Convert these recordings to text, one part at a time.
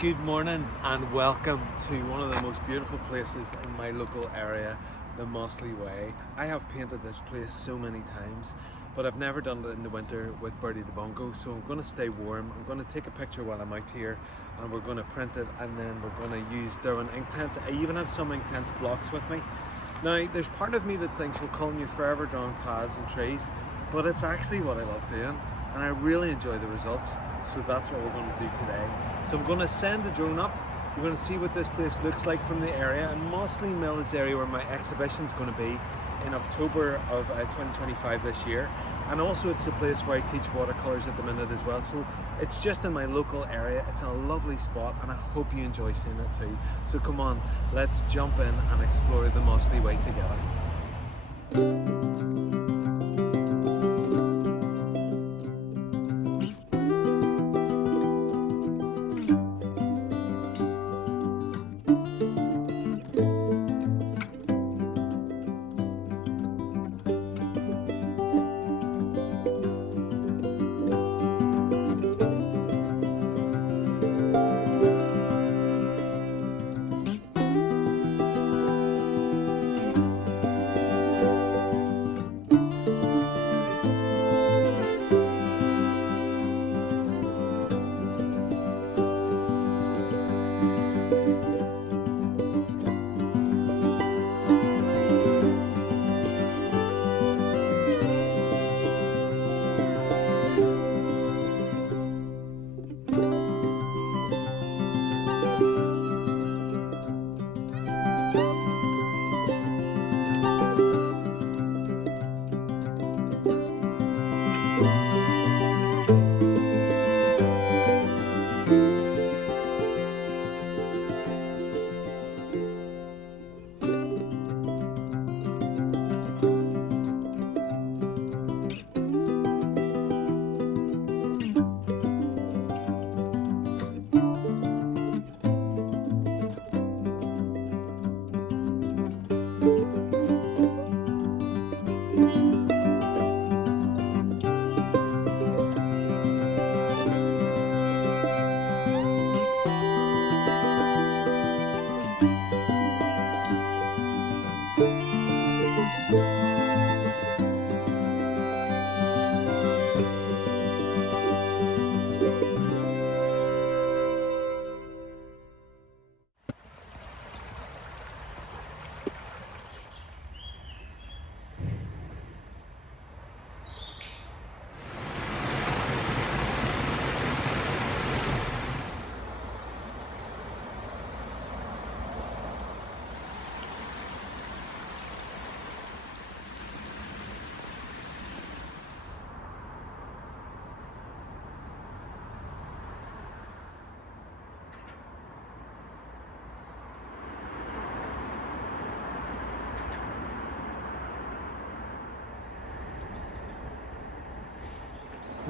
Good morning and welcome to one of the most beautiful places in my local area, the Mossley Way. I have painted this place so many times, but I've never done it in the winter with Birdie the Bongo, so I'm going to stay warm. I'm going to take a picture while I'm out here and we're going to print it, and then we're going to use Derwent Inktense. I even have some Inktense blocks with me. Now, there's part of me that thinks, well, Colin, you're forever drawing paths and trees, but it's actually what I love doing and I really enjoy the results. So that's what we're going to do today. So I'm going to send the drone up. We're going to see what this place looks like from the area. And Mossley Mill is the area where my exhibition is going to be in October of 2025 this year. And also it's a place where I teach watercolours at the minute as well. So it's just in my local area. It's a lovely spot and I hope you enjoy seeing it too. So come on, let's jump in and explore the Mossley Way together.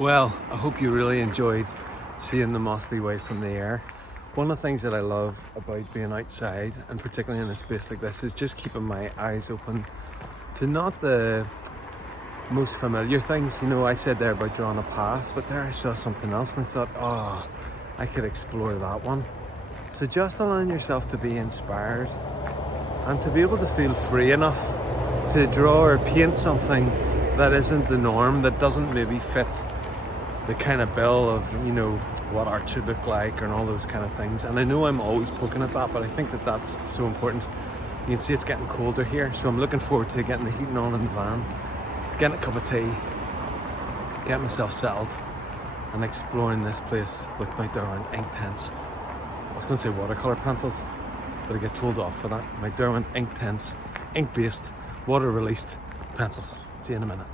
Well, I hope you really enjoyed seeing the Mossley Way from the air. One of the things that I love about being outside, and particularly in a space like this, is just keeping my eyes open to not the most familiar things. You know, I said there about drawing a path, but there I saw something else and I thought, oh, I could explore that one. So just allowing yourself to be inspired and to be able to feel free enough to draw or paint something that isn't the norm, that doesn't maybe fit the kind of bill of, you know, what art should look like and all those kind of things. And I know I'm always poking at that, but I think that that's so important. You can see it's getting colder here, so I'm looking forward to getting the heating on in the van, getting a cup of tea, getting myself settled and exploring this place with my Derwent Inktense. I was going to say watercolour pencils, but I get told off for that. My Derwent Inktense, ink-based, water-released pencils. See you in a minute.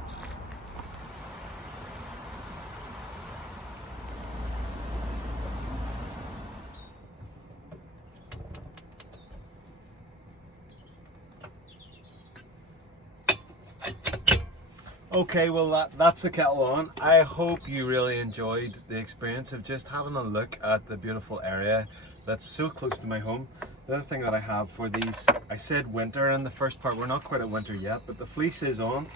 Okay, well that's the kettle on. I hope you really enjoyed the experience of just having a look at the beautiful area that's so close to my home. The other thing that I have for these, I said winter in the first part, we're not quite at winter yet, but the fleece is on.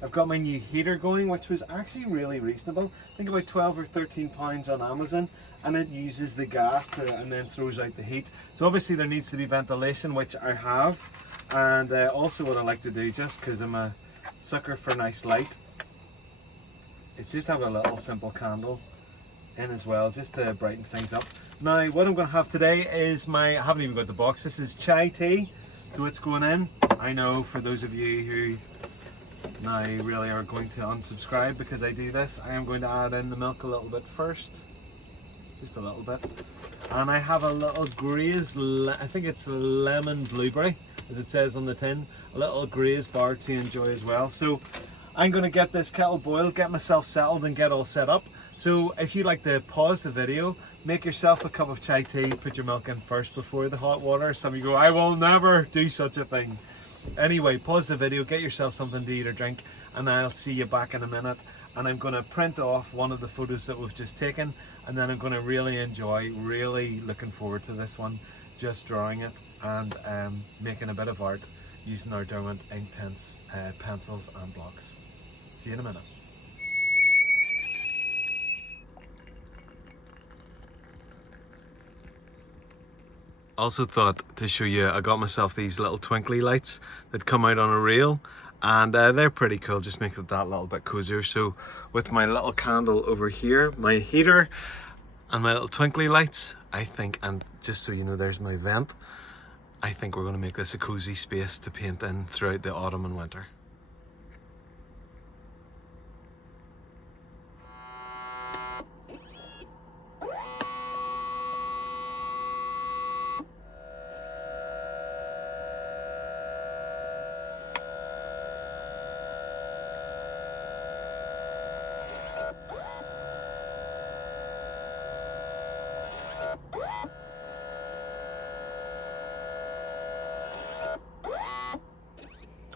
I've got my new heater going, which was actually really reasonable. I think about 12 or 13 pounds on Amazon. and it uses the gas and then throws out the heat. So obviously there needs to be ventilation, which I have, and also what I like to do, just because I'm a sucker for nice light, is just have a little simple candle in as well, just to brighten things up. Now what I'm going to have today is I haven't even got the box, this is chai tea, so it's going in. I know for those of you who now really are going to unsubscribe because I do this, I am going to add in the milk a little bit first, just a little bit, and I have a little Graze, I think it's lemon blueberry as it says on the tin, a little Graze bar to enjoy as well. So I'm going to get this kettle boiled, get myself settled and get all set up. So if you'd like to pause the video, make yourself a cup of chai tea, put your milk in first before the hot water. Some of you go, I will never do such a thing. Anyway, pause the video, get yourself something to eat or drink, and I'll see you back in a minute. And I'm going to print off one of the photos that we've just taken, and then I'm going to really enjoy, really looking forward to this one, just drawing it and making a bit of art using our Derwent Inktense pencils and blocks. See you in a minute. Also thought to show you, I got myself these little twinkly lights that come out on a reel, and they're pretty cool, just make it that little bit cozier. So with my little candle over here, my heater and my little twinkly lights, I think, and just so you know, there's my vent, I think we're going to make this a cozy space to paint in throughout the autumn and winter.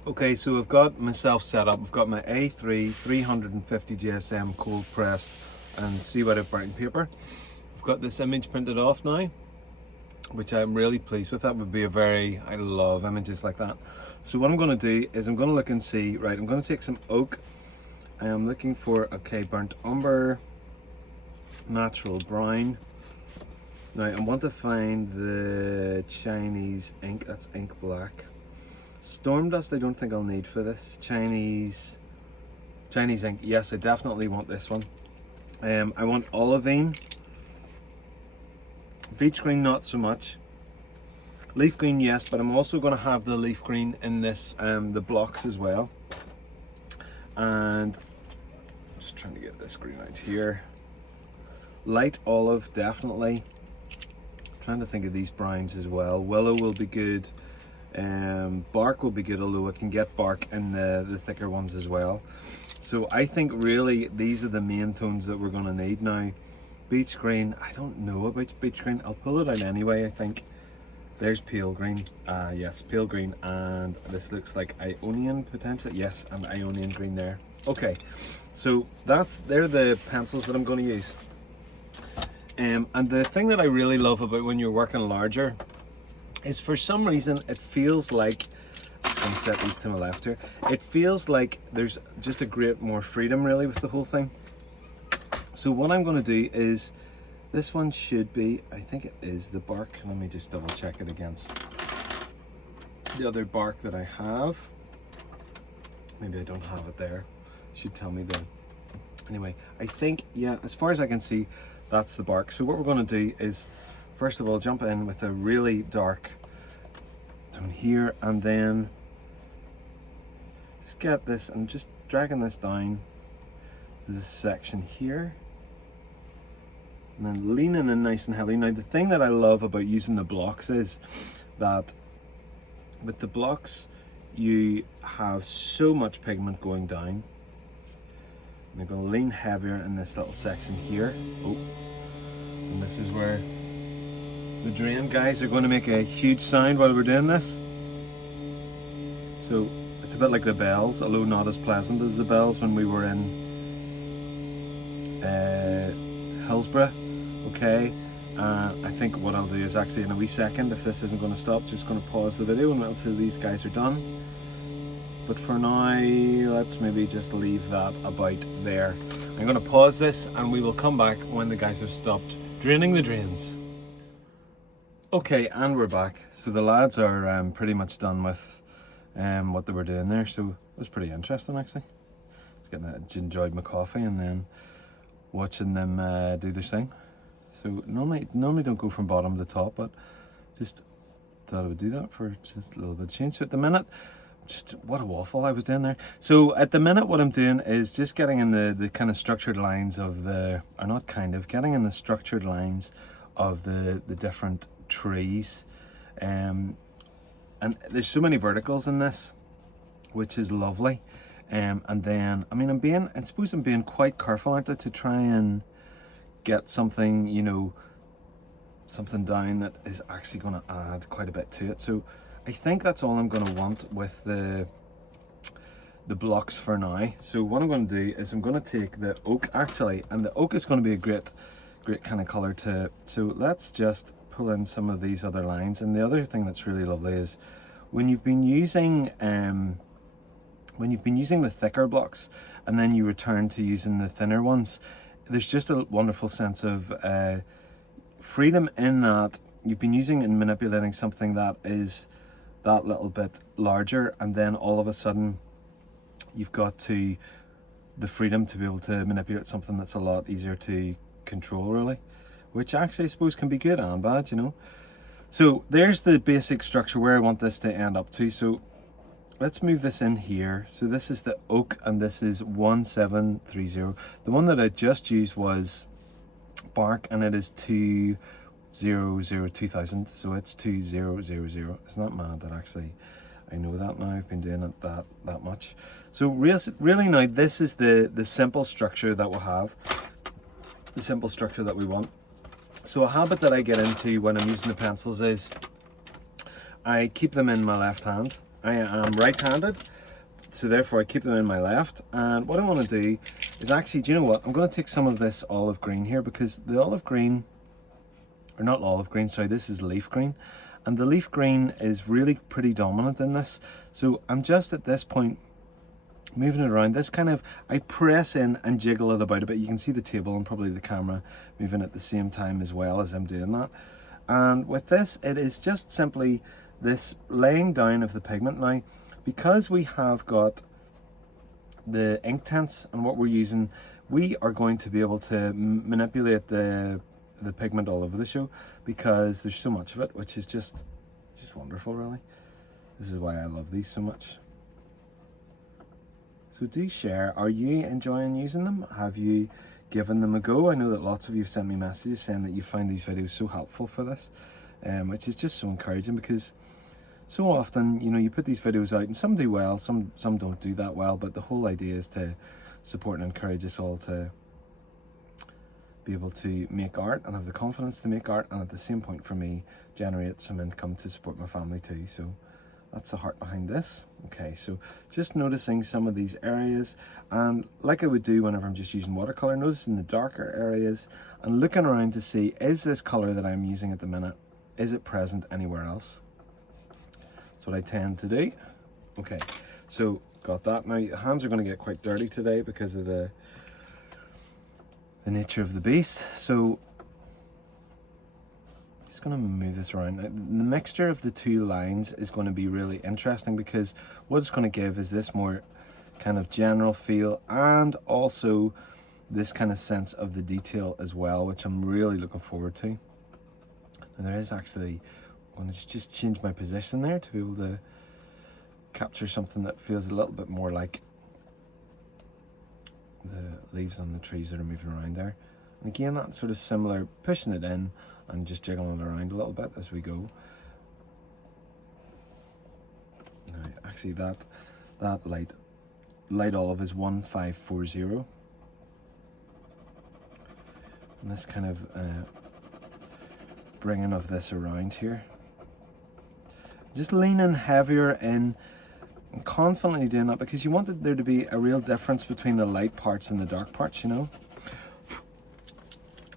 Okay, so I've got myself set up. I've got my A3 350 GSM cold pressed and Seawhite of Brighton paper. I've got this image printed off now, which I'm really pleased with. That would be I love images like that. So what I'm going to do is I'm going to look and see, right, I'm going to take some oak. I am looking for, okay, burnt umber, natural brown. Now I want to find the Chinese ink, that's ink black. Storm dust I don't think I'll need for this. Chinese ink, yes, I definitely want this one. I want olivine. Beach green not so much. Leaf green yes, but I'm also going to have the leaf green in this, the blocks as well. And I'm just trying to get this green out here. Light olive definitely. I'm trying to think of these browns as well. Willow will be good. Bark will be good, although I can get bark in the thicker ones as well. So I think really these are the main tones that we're going to need now. Beach green, I don't know about beach green. I'll pull it out anyway, I think. There's pale green. Yes, pale green, and this looks like Ionian potentially. Yes, and Ionian green there. Okay, so they're the pencils that I'm going to use. And the thing that I really love about when you're working larger is for some reason it feels like, I'm just going to set these to my left here, it feels like there's just a great more freedom really with the whole thing. So what I'm going to do is, this one should be, I think it is the bark, let me just double check it against the other bark that I have. Maybe I don't have it there, should tell me then. Anyway, I think, yeah, as far as I can see, that's the bark. So what we're going to do is, first of all, jump in with a really dark tone here, and then just get this, and just dragging this down to this section here, and then leaning in nice and heavy. Now the thing that I love about using the blocks is that with the blocks you have so much pigment going down. I'm going to lean heavier in this little section here. Oh, and this is where the drain guys are going to make a huge sound while we're doing this. So it's a bit like the bells, although not as pleasant as the bells when we were in Hillsborough. Okay, I think what I'll do is actually in a wee second, if this isn't going to stop, just going to pause the video until these guys are done. But for now, let's maybe just leave that about there. I'm going to pause this and we will come back when the guys have stopped Draining the drains. Okay, and we're back. So the lads are pretty much done with what they were doing there, so it was pretty interesting actually. Just enjoyed my coffee and then watching them do their thing. So normally don't go from bottom to top, but just thought I would do that for just a little bit of change. So at the minute, just what a waffle I was doing there. So at the minute what I'm doing is just getting in the kind of structured lines of the, or not kind of, getting in the structured lines of the different trees. And there's so many verticals in this, which is lovely. And then, I mean, I suppose I'm being quite careful, aren't I, to try and get something, you know, something down that is actually going to add quite a bit to it. So I think that's all I'm going to want with the blocks for now. So what I'm going to do is I'm going to take the oak actually, and the oak is going to be a great kind of color to, so let's just pull in some of these other lines. And the other thing that's really lovely is when you've been using the thicker blocks and then you return to using the thinner ones, there's just a wonderful sense of freedom in that you've been using and manipulating something that is that little bit larger, and then all of a sudden you've got the freedom to be able to manipulate something that's a lot easier to control, really, which actually I suppose can be good and bad, you know. So there's the basic structure where I want this to end up to. So let's move this in here. So this is the oak and this is 1730. The one that I just used was bark and it is 2000, so it's 2000. It's not mad that actually I know that now. I've been doing it that much. So really now this is the simple structure that we'll have, the simple structure that we want. So a habit that I get into when I'm using the pencils is I keep them in my left hand. I am right-handed, so therefore I keep them in my left. And what I want to do is actually, do you know what? I'm going to take some of this olive green here, because the olive green, or not olive green, sorry, this is leaf green. And the leaf green is really pretty dominant in this. So I'm just at this point moving it around. This kind of, I press in and jiggle it about a bit. You can see the table and probably the camera moving at the same time as well as I'm doing that. And with this, it is just simply this laying down of the pigment. Now, because we have got the Inktense and what we're using, we are going to be able to manipulate the pigment all over the show, because there's so much of it, which is just wonderful, really. This is why I love these so much. So do share, are you enjoying using them? Have you given them a go? I know that lots of you have sent me messages saying that you find these videos so helpful for this, which is just so encouraging, because so often, you know, you put these videos out and some do well, some don't do that well, but the whole idea is to support and encourage us all to be able to make art and have the confidence to make art, and at the same point for me, generate some income to support my family too. So that's the heart behind this. Okay, so just noticing some of these areas, and like I would do whenever I'm just using watercolor, noticing the darker areas and looking around to see, is this color that I'm using at the minute, is it present anywhere else? That's what I tend to do. Okay, so got that. Now hands are going to get quite dirty today because of the nature of the beast. So just going to move this around. The mixture of the two lines is going to be really interesting, because what it's going to give is this more kind of general feel and also this kind of sense of the detail as well, which I'm really looking forward to. And there is actually, I'm going to just change my position there to be able to capture something that feels a little bit more like the leaves on the trees that are moving around there. And again, that's sort of similar, pushing it in and just jiggling it around a little bit as we go. Now, actually that light olive is 1540. And this kind of bringing of this around here. Just leaning heavier in and confidently doing that, because you wanted there to be a real difference between the light parts and the dark parts, you know.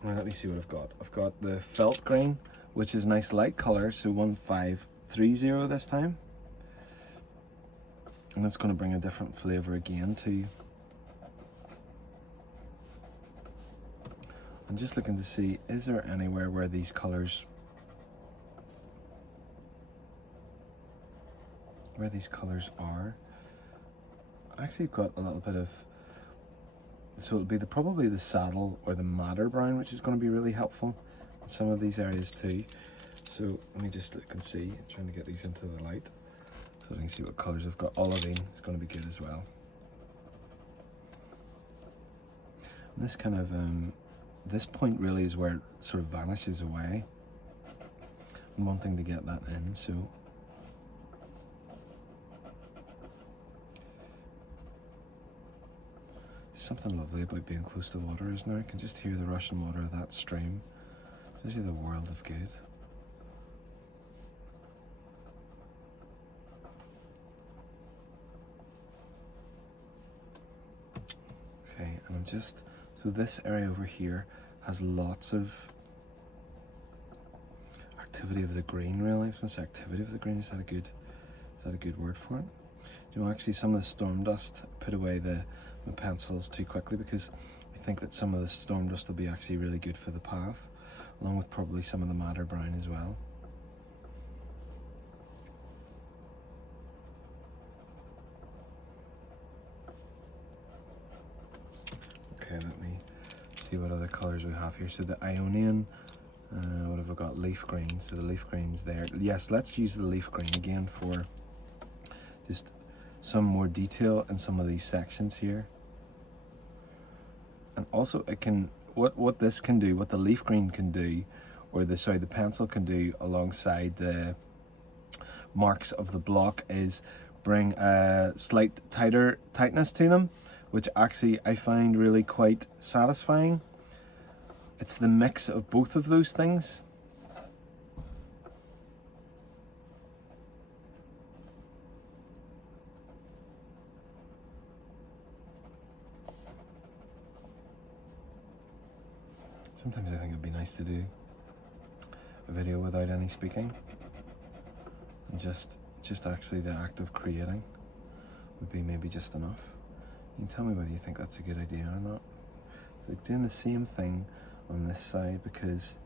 Now let me see what I've got. I've got the felt green, which is a nice light color, so 1530 this time. And it's going to bring a different flavor again to you. I'm just looking to see, is there anywhere where these colours are. Actually, I've got a little bit of, so it'll be probably the saddle or the madder brown, which is going to be really helpful in some of these areas too. So let me just look and see, trying to get these into the light so I can see what colours I've got. Olivine is going to be good as well. And this kind of, this point really is where it sort of vanishes away. I'm wanting to get that in, so something lovely about being close to water, isn't there? I can just hear the rushing water of that stream. Gives you the world of good. Okay, and I'm just, so this area over here has lots of activity of the green, really. Since activity of the green, is that a good word for it? You know, actually some of the storm dust, put away my pencils too quickly because I think that some of the storm dust will be actually really good for the path, along with probably some of the madder brown as well. Okay, let me see what other colours we have here. So the Ionian, what have I got? Leaf green. So the leaf green's there. Yes, let's use the leaf green again for just some more detail in some of these sections here. And also it can, what this can do, what the leaf green can do, or the pencil can do alongside the marks of the block, is bring a slight tightness to them, which actually I find really quite satisfying. It's the mix of both of those things. Sometimes I think it'd be nice to do a video without any speaking, and just actually the act of creating would be maybe just enough. You can tell me whether you think that's a good idea or not. Like doing the same thing on this side, because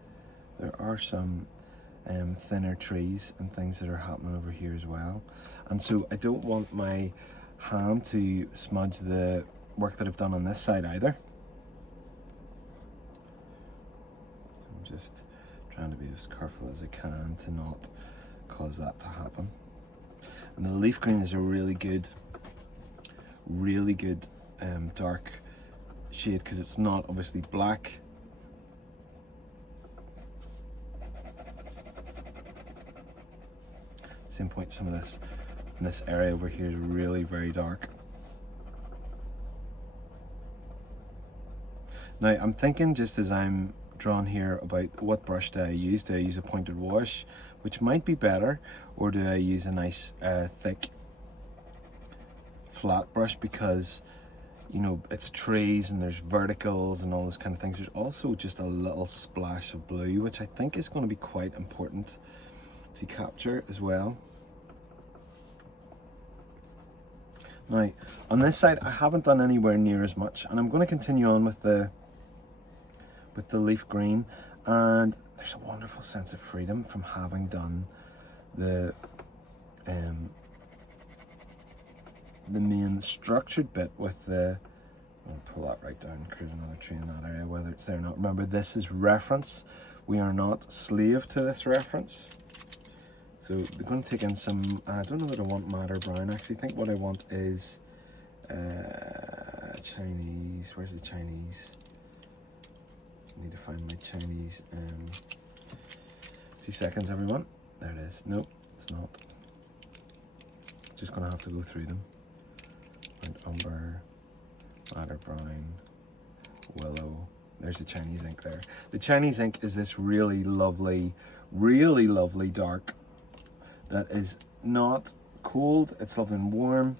there are some thinner trees and things that are happening over here as well, and so I don't want my hand to smudge the work that I've done on this side either. Just trying to be as careful as I can to not cause that to happen. And the leaf green is a really good dark shade, because it's not obviously black. Same point, some of this in this area over here is really very dark. Now I'm thinking, just as I'm drawn here, about what brush do I use. Do I use a pointed wash, which might be better, or do I use a nice thick flat brush, because you know it's trees and there's verticals and all those kind of things. There's also just a little splash of blue, which I think is going to be quite important to capture as well. Now on this side I haven't done anywhere near as much, and I'm going to continue on with the leaf green, and there's a wonderful sense of freedom from having done the main structured bit with the, I'll pull that right down, create another tree in that area, whether it's there or not. Remember, this is reference. We are not slave to this reference. So they're going to take in some, I don't know that I want madder brown. I actually think what I want is Chinese. Where's the Chinese? I need to find my Chinese. 2 seconds, everyone. There it is. Nope, it's not. Just gonna have to go through them. And umber, madder brown, willow. There's the Chinese ink there. The Chinese ink is this really lovely dark that is not cold. It's lovely and warm,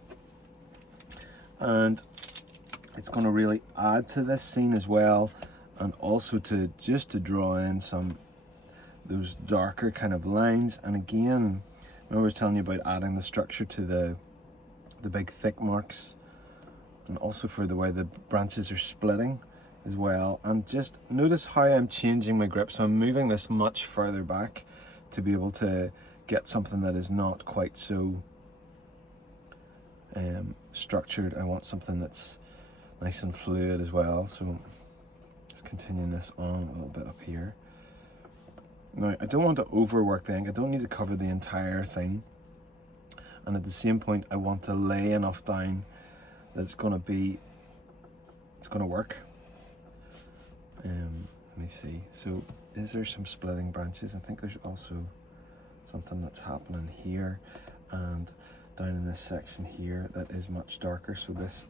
and it's going to really add to this scene as well, and also to just to draw in some those darker kind of lines. And again, remember I was telling you about adding the structure to the big thick marks, and also for the way the branches are splitting. as well, and just notice how I'm changing my grip. So I'm moving this much further back to be able to get something that is not quite so structured. I want something that's nice and fluid as well. So just continuing this on a little bit up here. Now I don't want to overwork the ink. I don't need to cover the entire thing, and at the same point I want to lay enough down that it's going to work. Let me see. So is there some splitting branches? I think there's also something that's happening here and down in this section here that is much darker. So this is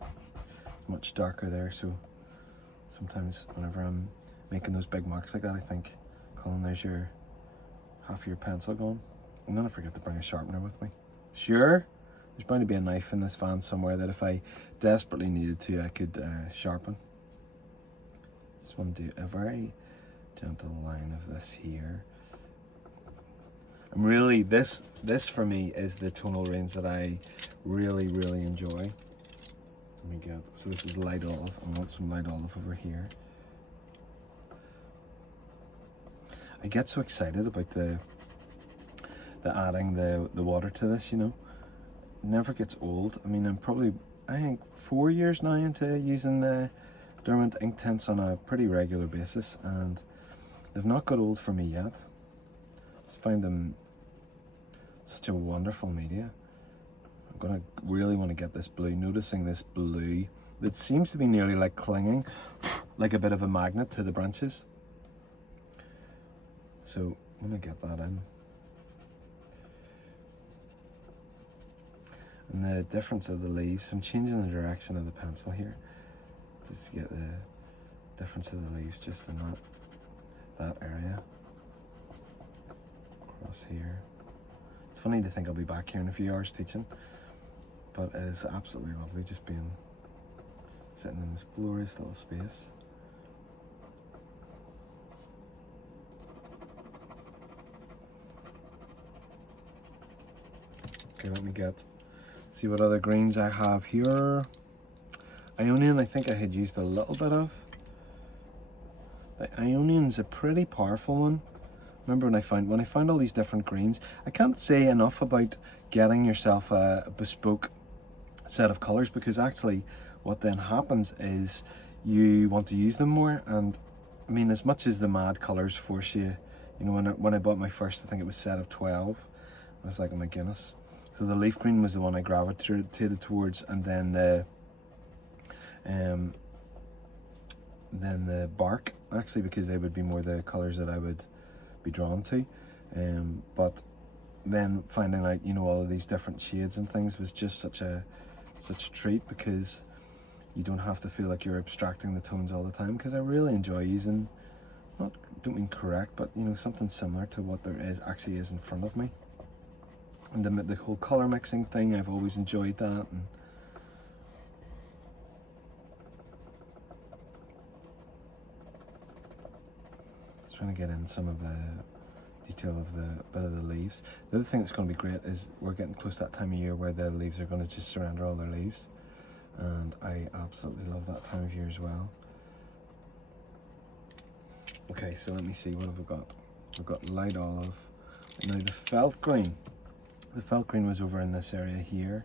much darker there. So sometimes whenever I'm making those big marks like that, I think, Colin, there's your half of your pencil gone. And then I forget to bring a sharpener with me. Sure, there's bound to be a knife in this van somewhere that if I desperately needed to, I could sharpen. Just want to do a very gentle line of this here. And really, this for me is the tonal range that I really enjoy. Let me get, so this is light olive. I want some light olive over here. I get so excited about the adding the water to this, you know. It never gets old. I mean, I think 4 years now into using the Derwent Inktense on a pretty regular basis, and they've not got old for me yet. Just find them such a wonderful media. I'm gonna really want to get this blue, noticing this blue that seems to be nearly like clinging, like a bit of a magnet to the branches. So I'm gonna get that in. And the difference of the leaves, I'm changing the direction of the pencil here just to get the difference of the leaves just in that area. Across here. It's funny to think I'll be back here in a few hours teaching, but it is absolutely lovely just sitting in this glorious little space. Okay, let me see what other greens I have here. Ionian, I think I had used a little bit of. The Ionian's a pretty powerful one. Remember when I found all these different greens, I can't say enough about getting yourself a bespoke set of colours, because actually what then happens is you want to use them more. And I mean, as much as the mad colours force you, you know, when I bought my first, I think it was set of 12, I was like, oh my goodness. So the leaf green was the one I gravitated towards, and then the bark, actually, because they would be more the colours that I would be drawn to. But then finding out, you know, all of these different shades and things was just such a treat, because you don't have to feel like you're abstracting the tones all the time. Because I really enjoy using, don't mean correct, but you know, something similar to what there actually is in front of me. And the whole colour mixing thing, I've always enjoyed that. And just trying to get in some of the detail of the bit of the leaves. The other thing that's going to be great is we're getting close to that time of year where the leaves are going to just surrender all their leaves, and I absolutely love that time of year as well. Okay, so let me see, what have we got? We've got light olive. Now the felt green. The felt green was over in this area here.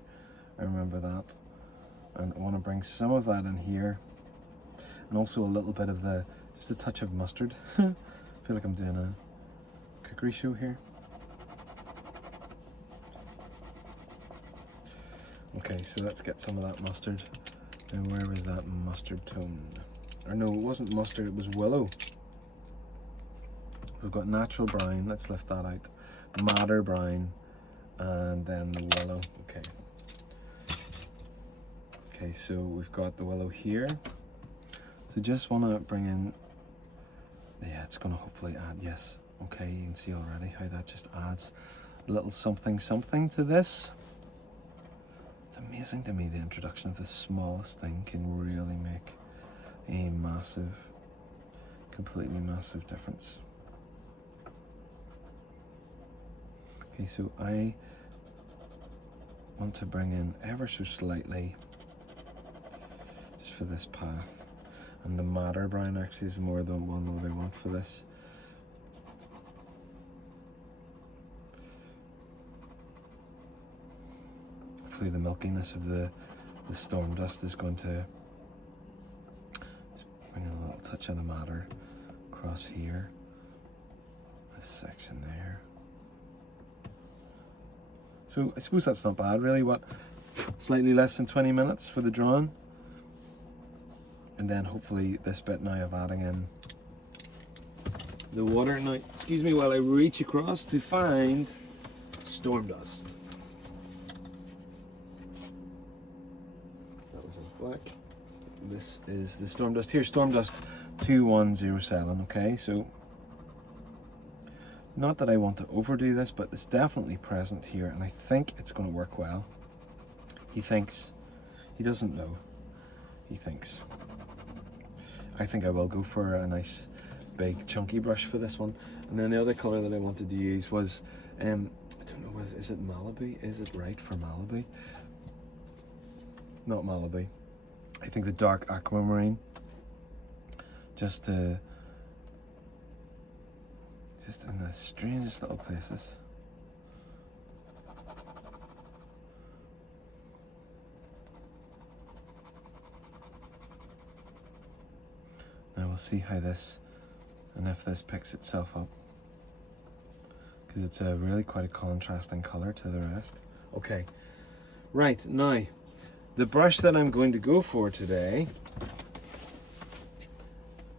I remember that. And I want to bring some of that in here. And also a little bit of just a touch of mustard. I feel like I'm doing a cookery show here. Okay, so let's get some of that mustard. Now where was that mustard tone? Or no, it wasn't mustard, it was willow. We've got natural brown, let's lift that out. Madder brown, and then the willow. Okay, so we've got the willow here. So just want to bring in, yeah, it's going to hopefully add, yes. Okay, you can see already how that just adds a little something to this. It's amazing to me the introduction of the smallest thing can really make a massive, completely massive difference. Okay, so I want to bring in ever so slightly, just for this path. And the madder brown actually is more the one that I want for this. Hopefully the milkiness of the storm dust is going to bring a little touch of the madder across here. This section there. So I suppose that's not bad really. What, slightly less than 20 minutes for the drawing. And then hopefully this bit now of adding in the water. Now, excuse me while I reach across to find storm dust. That was in black. This is the storm dust. Here's storm dust 2107, okay? So, not that I want to overdo this, but it's definitely present here, and I think it's going to work well. He thinks. He doesn't know. He thinks. I think I will go for a nice big chunky brush for this one. And then the other colour that I wanted to use was, I don't know, is it Malibu? Is it right for Malibu? Not Malibu. I think the dark aquamarine. Just in the strangest little places. Now we'll see how this, and if this picks itself up, because it's really quite a contrasting colour to the rest. Okay, right, now the brush that I'm going to go for today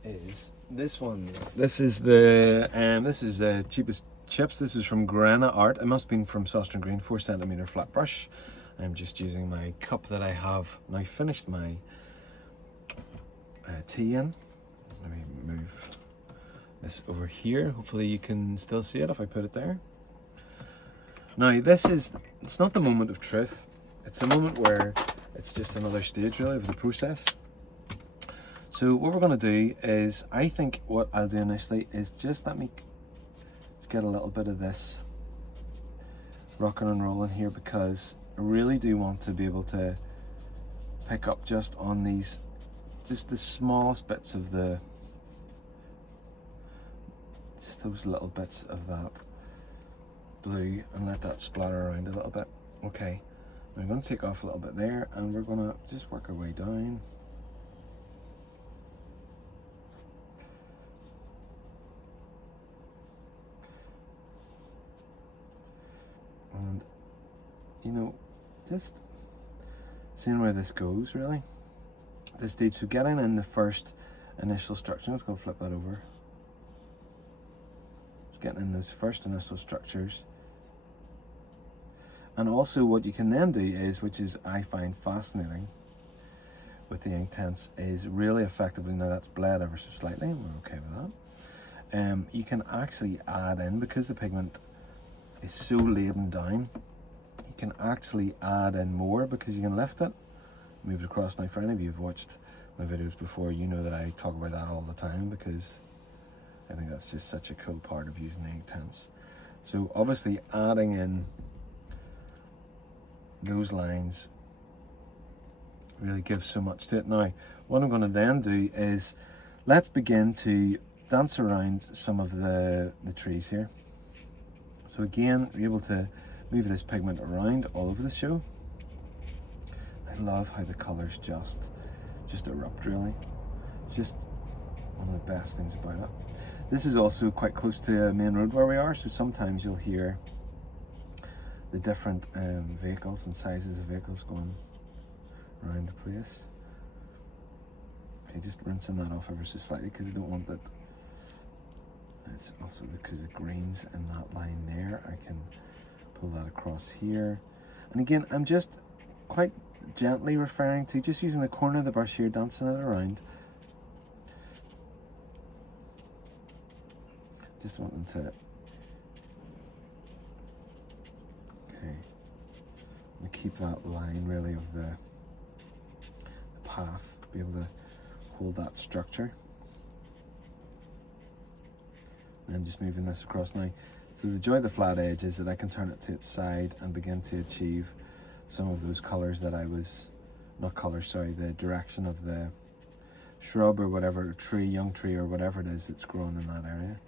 is this one. This is the cheapest chips. This is from Grana Art. It must have been from Sostron Green, 4cm flat brush. I'm just using my cup that I have now finished my tea in. Let me move this over here. Hopefully you can still see it if I put it there. Now it's not the moment of truth. It's a moment where it's just another stage really of the process. So what we're going to do is, I think what I'll do initially is just let's get a little bit of this rocking and rolling here, because I really do want to be able to pick up just on these, just the smallest bits of just those little bits of that blue, and let that splatter around a little bit. Okay, I'm going to take off a little bit there, and we're going to just work our way down. And, you know, just seeing where this goes really. This stage, so getting in the first initial structure. Let's go flip that over. It's getting in those first initial structures. And also what you can then do is, which is I find fascinating with the Inktense, is really effectively, now that's bled ever so slightly, and we're okay with that. You can actually add in, because the pigment is so laden down, you can actually add in more, because you can lift it, move it across. Now for any of you who've watched my videos before, you know that I talk about that all the time, because I think that's just such a cool part of using the Inktense. So obviously adding in those lines really gives so much to it. Now what I'm going to then do is, let's begin to dance around some of the trees here. So again, you're able to move this pigment around all over the show. I love how the colours just erupt really. It's just one of the best things about it. This is also quite close to a main road where we are, so sometimes you'll hear the different vehicles and sizes of vehicles going around the place. Okay, just rinsing that off ever so slightly, because I don't want that. It's also because the greens in that line there. I can pull that across here. And again, I'm just quite gently referring to, just using the corner of the brush here, dancing it around. Just wanting to, okay, and keep that line really of the path, be able to hold that structure. And I'm just moving this across now. So the joy of the flat edge is that I can turn it to its side and begin to achieve some of those colours that I was, not colours, sorry, the direction of the shrub or whatever, tree, young tree or whatever it is that's growing in that area.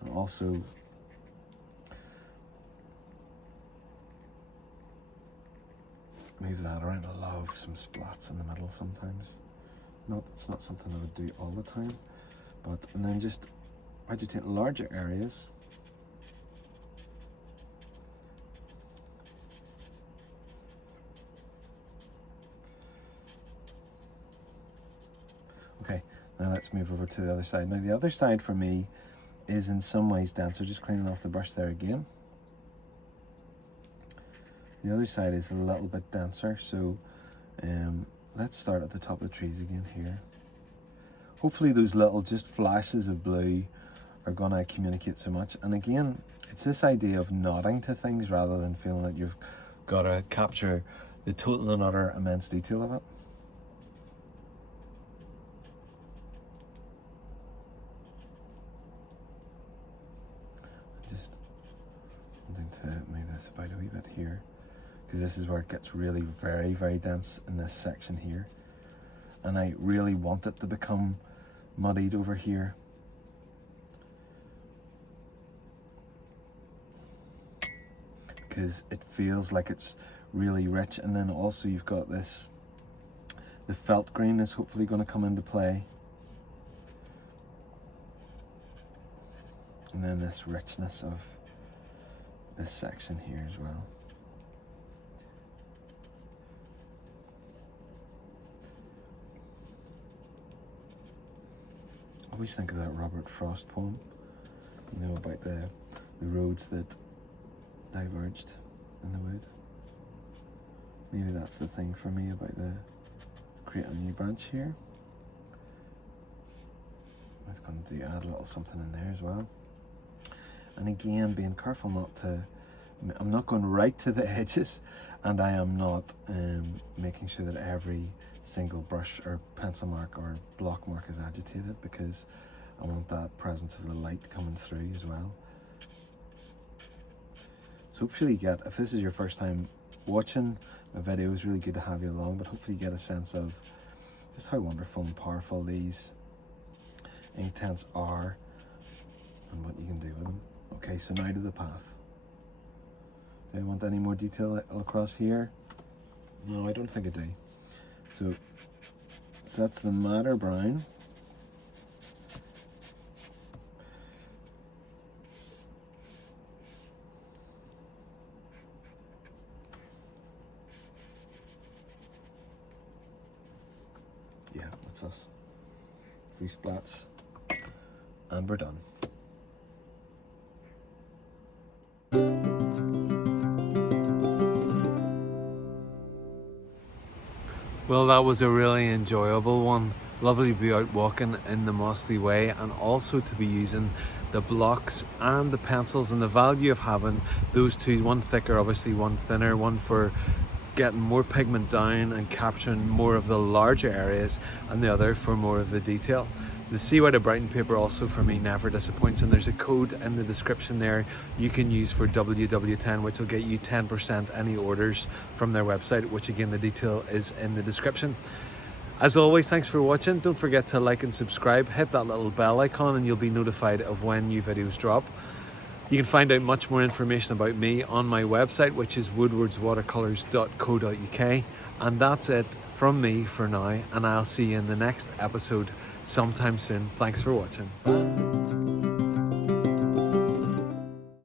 And also move that around. I love some splats in the middle sometimes. It's not something I would do all the time, but, and then just agitate larger areas. Okay, now let's move over to the other side. Now the other side for me is in some ways denser, just cleaning off the brush there again. The other side is a little bit denser, so let's start at the top of the trees again here. Hopefully those little just flashes of blue are gonna communicate so much. And again, it's this idea of nodding to things rather than feeling that you've gotta capture the total and utter immense detail of it. Just wanting to move this about a wee bit here, because this is where it gets really very, very dense in this section here. And I really want it to become muddied over here. Because it feels like it's really rich. And then also you've got this, the felt green is hopefully going to come into play. And then this richness of this section here as well. I always think of that Robert Frost poem, you know, about the roads that diverged in the wood. Maybe that's the thing for me about the create a new branch here. I was going to add a little something in there as well. And again, being careful not to, I'm not going right to the edges, and I am not making sure that every single brush or pencil mark or block mark is agitated, because I want that presence of the light coming through as well. So hopefully you get, if this is your first time watching my video, it's really good to have you along, but hopefully you get a sense of just how wonderful and powerful these Inktense are and what you can do with them. Okay, so now to the path. Do I want any more detail across here? No, I don't think I do. So that's the madder brown. Yeah, that's us. 3 splats, and we're done. Well, that was a really enjoyable one. Lovely to be out walking in the Mossley Way, and also to be using the blocks and the pencils, and the value of having those two, one thicker obviously, one thinner, one for getting more pigment down and capturing more of the larger areas, and the other for more of the detail. The Seawhite of Brighton paper also for me never disappoints, and there's a code in the description there you can use for WW10, which will get you 10% any orders from their website, which again the detail is in the description. As always, thanks for watching. Don't forget to like and subscribe, hit that little bell icon and you'll be notified of when new videos drop. You can find out much more information about me on my website, which is woodwardswatercolours.co.uk. And that's it from me for now, and I'll see you in the next episode sometime soon. Thanks for watching. Bye.